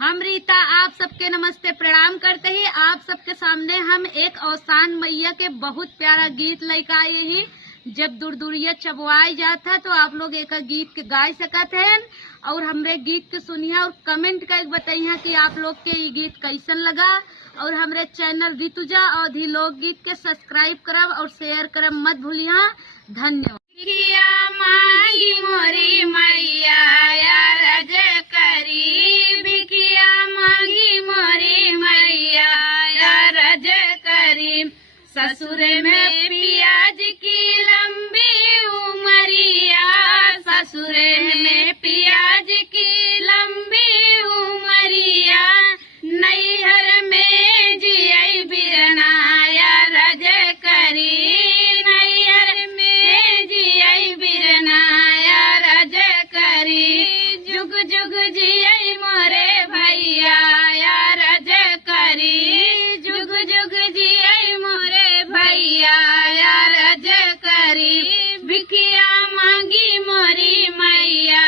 हम रीता आप सबके नमस्ते प्रणाम करते ही आप सबके सामने हम एक औसान मैया के बहुत प्यारा गीत लेकर आए ही। जब दूर दूरिया चबवाई जाता तो आप लोग एक गीत के गा सकत हैं और हमरे गीत के सुनिया और कमेंट कर बताइए कि आप लोग के ये गीत कैसन लगा। और हमरे चैनल ऋतुजा अवधी लोकगीत के सब्सक्राइब करब और शेयर करब मत भूलिया। धन्यवाद। मांगी मोरी मैया रज करी बिकिया मांगी मोरी मैया रज करी ससुर में पियाज की लंबी उमरिया ससुर में पियाज की लंबी उमरिया नैहर में जियई बिरनाया रज करी नैहर में जियई बिरनाया रज करी जुग जुग जियई मोरे भैया रज करी जुग जुग जियई मोरे भैया रज करी बिकिया मांगी मोरी मैया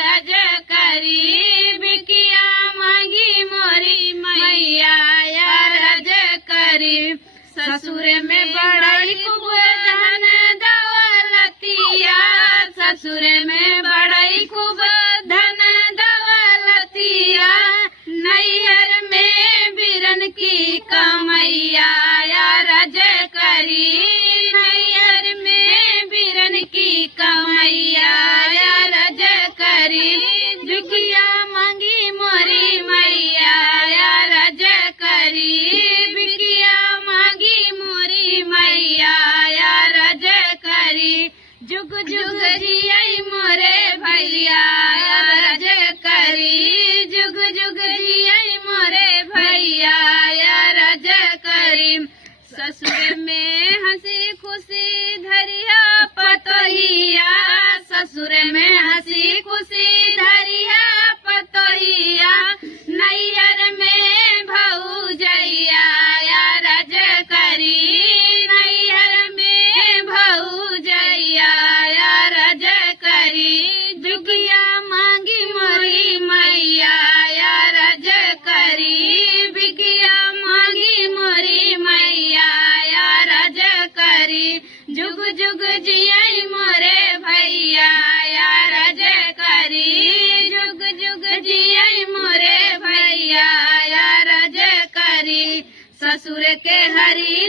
रज करी बिकिया मांगी मोरी मैया रज करी ससुर में बड़ई खूब धन दौलतिया ससुर में बड़ई खूब धन दौलतिया नैहर में बिरन की कमैया रज करी नैहर में बिरन की कमैया रज करी जुगिया मांगी मोरी मैया रज करी बिकिया मांगी मोरी मैया रज करी जुग जुग जियई मोरे भैया रज करी जुग जुग जियई मोरे भैया रज करी ससुर में हंसी खुशी धरिया पतोहिया ससुर में हंसी खुशी धरिया पतोहिया नैहर में भौजैया रज करी नैहर में भौजैया रज करी जुगिया मांगी मोरी मैया रज करी बिगिया मांगी मोरी मैया रज करी जुग जुग जियई मोरे भैया रज करी जुग जुग जियई मोरे भैया रज करी ससुर के हरी